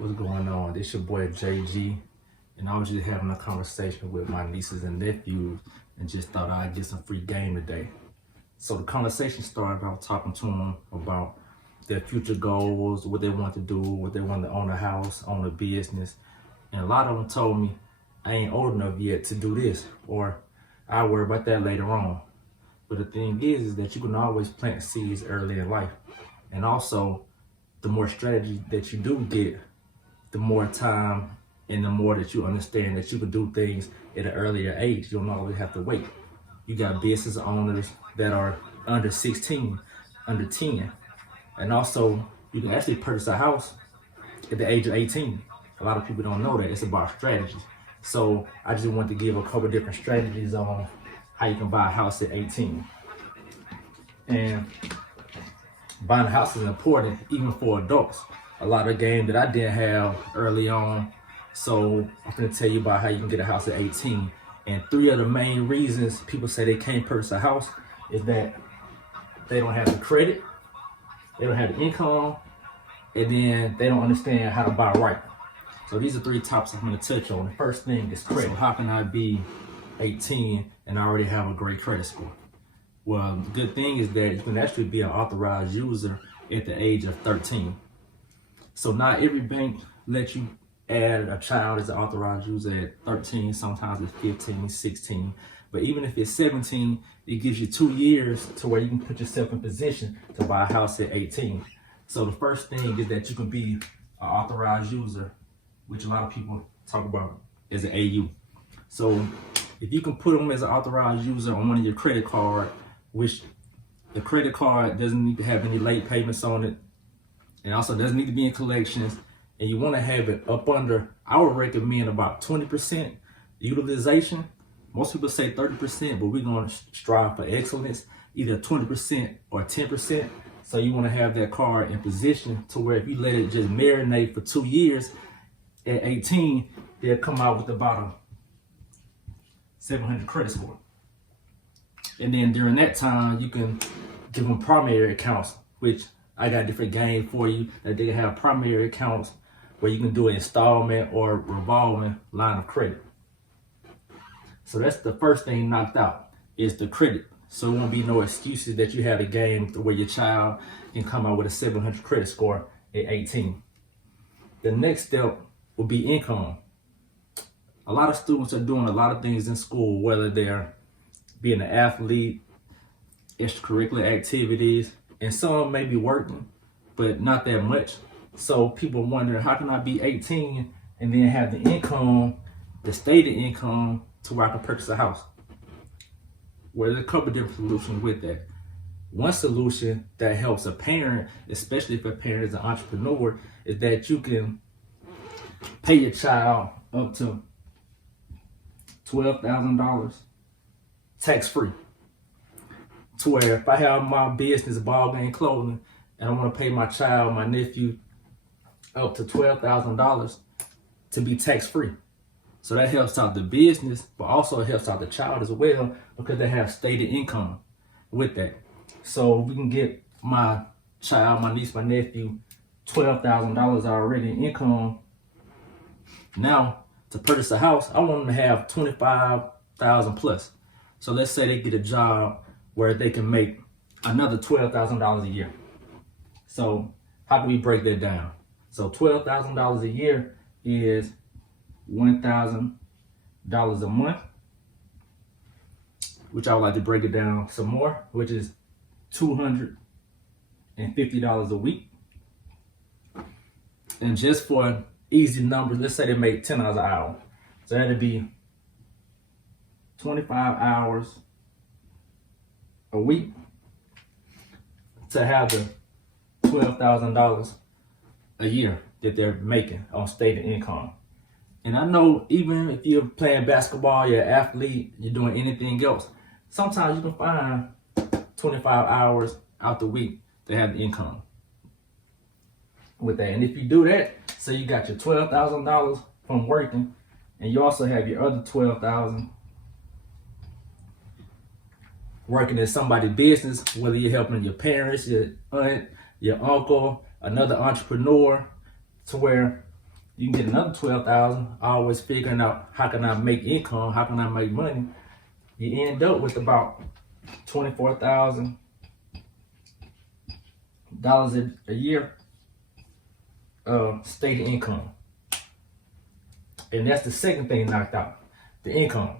What's going on? This your boy JayG, and I was just having a conversation with my nieces and nephews, and just thought I'd get some free game today. So the conversation started out talking to them about their future goals, what they want to do, what they want to own a house, own a business, and a lot of them told me I ain't old enough yet to do this, or I'll worry about that later on. But the thing is that you can always plant seeds early in life, and also the more strategy that you do get, the more time and the more that you understand that you can do things at an earlier age. You don't always have to wait. You got business owners that are under 16, under 10. And also, you can actually purchase a house at the age of 18. A lot of people don't know that. It's about strategy. So I just wanted to give a couple of different strategies on how you can buy a house at 18. And buying a house is important, even for adults. A lot of game that I didn't have early on. So I'm gonna tell you about how you can get a house at 18. And 3 of the main reasons people say they can't purchase a house is that they don't have the credit, they don't have the income, and then they don't understand how to buy right. So these are 3 topics I'm gonna touch on. The first thing is credit. So how can I be 18 and I already have a great credit score? Well, the good thing is that you can actually be an authorized user at the age of 13. So not every bank lets you add a child as an authorized user at 13, sometimes it's 15, 16. But even if it's 17, it gives you 2 years to where you can put yourself in position to buy a house at 18. So the first thing is that you can be an authorized user, which a lot of people talk about as an AU. So if you can put them as an authorized user on one of your credit cards, which the credit card doesn't need to have any late payments on it, and also doesn't need to be in collections, and you want to have it up under, I would recommend about 20% utilization. Most people say 30%, but we're going to strive for excellence, either 20% or 10%. So you want to have that card in position to where if you let it just marinate for 2 years, at 18, they'll come out with about a 700 credit score. And then during that time, you can give them primary accounts, which I got different game for you, that they can have primary accounts where you can do an installment or revolving line of credit. So that's the first thing knocked out, is the credit. So it won't be no excuses that you had a game where your child can come out with a 700 credit score at 18. The next step will be income. A lot of students are doing a lot of things in school, whether they're being an athlete, extracurricular activities, and some may be working, but not that much. So people wonder, how can I be 18 and then have the income, the stated income, to where I can purchase a house? Well, there's a couple different solutions with that. One solution that helps a parent, especially if a parent is an entrepreneur, is that you can pay your child up to $12,000 tax-free. To where if I have my business, ball game clothing, and I want to pay my child, my nephew, up to $12,000 to be tax-free. So that helps out the business, but also it helps out the child as well, because they have stated income with that. So we can get my child, my niece, my nephew, $12,000 already in income. Now, to purchase a house, I want them to have $25,000 plus. So let's say they get a job where they can make another $12,000 a year. So how can we break that down? So $12,000 a year is $1,000 a month, which I would like to break it down some more, which is $250 a week. And just for easy numbers, let's say they make $10 an hour. So that'd be 25 hours a week to have the $12,000 a year that they're making on stated income. And I know even if you're playing basketball, you're an athlete, you're doing anything else, sometimes you can find 25 hours out the week to have the income with that. And if you do that, so you got your $12,000 from working, and you also have your other $12,000 working in somebody's business, whether you're helping your parents, your aunt, your uncle, another entrepreneur, to where you can get another 12,000. Always figuring out how can I make income, how can I make money. You end up with about $24,000 a year stated income. And that's the second thing knocked out, the income.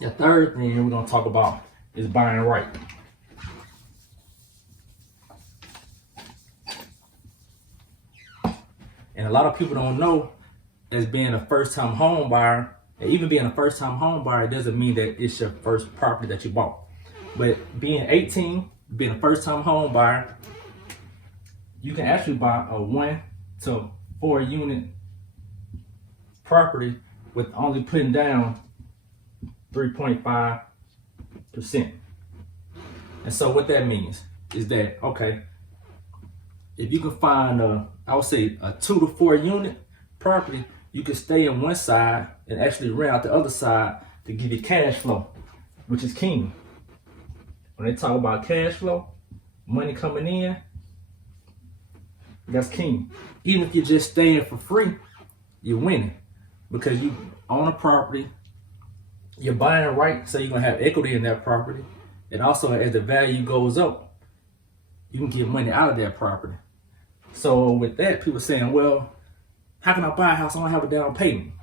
The third thing we're gonna talk about is buying right. And a lot of people don't know, as being a first-time home buyer, and even being a first-time home buyer doesn't mean that it's your first property that you bought. But being 18, being a first-time home buyer, you can actually buy a 1 to 4 unit property with only putting down 3.5%. And so what that means is that, okay, if you can find I would say a 2 to 4 unit property, you can stay in one side and actually rent out the other side to give you cash flow, which is king. When they talk about cash flow, money coming in, that's king. Even if you're just staying for free, you're winning because you own a property, you're buying it right, so you're gonna have equity in that property. And also as the value goes up, you can get money out of that property. So with that, people saying, well, how can I buy a house? I don't have a down payment.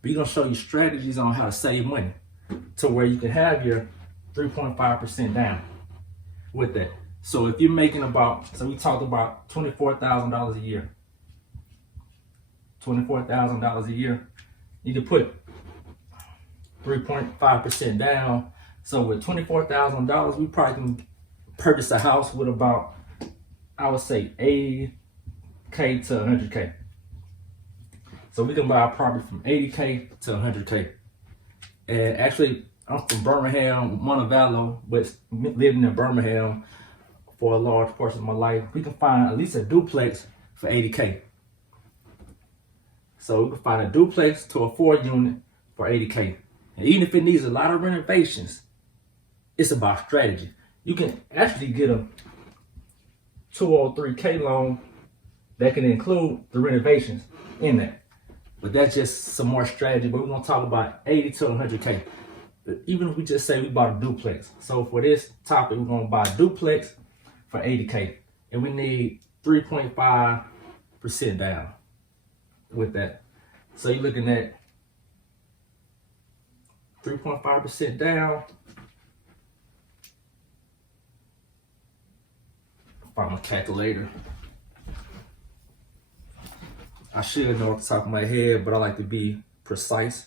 We're gonna show you strategies on how to save money to where you can have your 3.5% down with that. So if you're making about, so we talked about $24,000 a year. $24,000 a year, you can put 3.5% down. So with $24,000, we probably can purchase a house with about, I would say, $80K to $100K. So we can buy a property from $80K to $100K. And actually, I'm from Birmingham, Montevallo, but living in Birmingham for a large portion of my life. We can find at least a duplex for $80K. So we can find a duplex to a 4 unit for $80K. And even if it needs a lot of renovations, it's about strategy. You can actually get a 203K loan that can include the renovations in that. But that's just some more strategy. But we're gonna talk about 80 to 100K. Even if we just say we bought a duplex. So for this topic, we're gonna buy a duplex for $80K. And we need 3.5% down with that. So you're looking at 3.5% down. Find my calculator. I should know off the top of my head, but I like to be precise.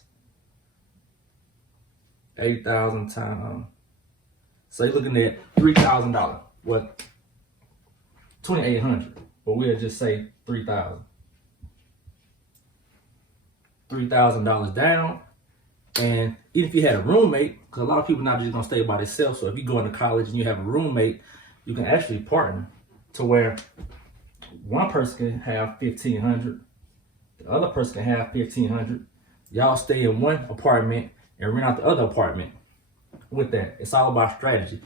80,000 times. So you're looking at $3,000. What? 2,800. But we'll just say 3,000. $3,000 down. And even if you had a roommate, because a lot of people not just gonna stay by themselves. So if you go into college and you have a roommate, you can actually partner to where one person can have 1,500, the other person can have 1,500. Y'all stay in one apartment and rent out the other apartment. With that, it's all about strategy.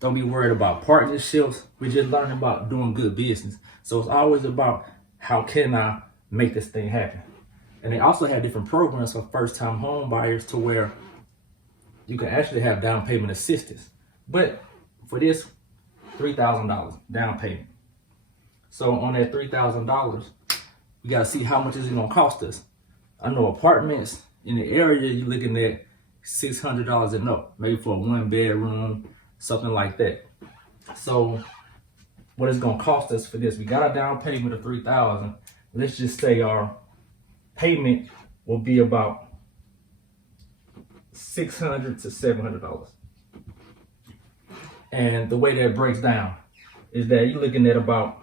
Don't be worried about partnerships. We're just learning about doing good business. So it's always about how can I make this thing happen. And they also have different programs for first-time home buyers to where you can actually have down payment assistance. But for this, $3,000 down payment. So on that $3,000, we gotta see how much is it gonna cost us. I know apartments in the area, you're looking at $600 and up, maybe for a 1 bedroom, something like that. So what it's gonna cost us for this? We got a down payment of $3,000. Let's just say our payment will be about $600 to $700. And the way that breaks down is that you're looking at about,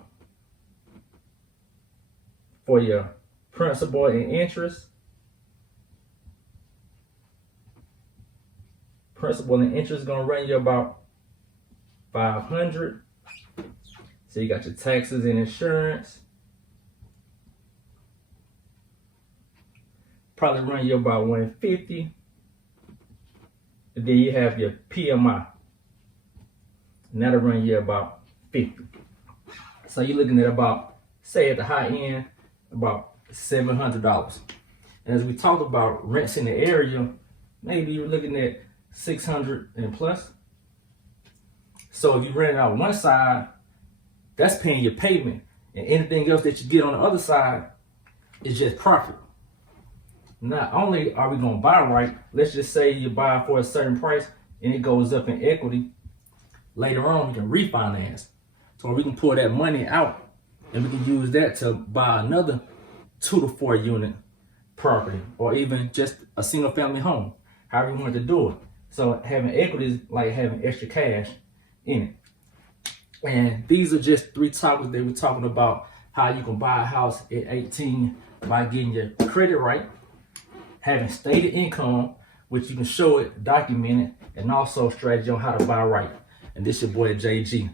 for your principal and interest, is gonna run you about $500. So you got your taxes and insurance. Probably run you about $150. And then you have your PMI. And that'll run you about $50. So you're looking at about, say at the high end, about $700. And as we talked about rents in the area, maybe you're looking at 600 and plus. So if you rent it out one side, that's paying your payment, and anything else that you get on the other side is just profit. Not only are we gonna buy right, let's just say you buy for a certain price and it goes up in equity. Later on, we can refinance. So we can pull that money out and we can use that to buy another 2 to 4 unit property, or even just a single family home, however you want to do it. So having equity is like having extra cash in it. And these are just 3 topics that we're talking about: how you can buy a house at 18 by getting your credit right, having stated income, which you can show it, document it, and also strategy on how to buy right. And this your boy JayG.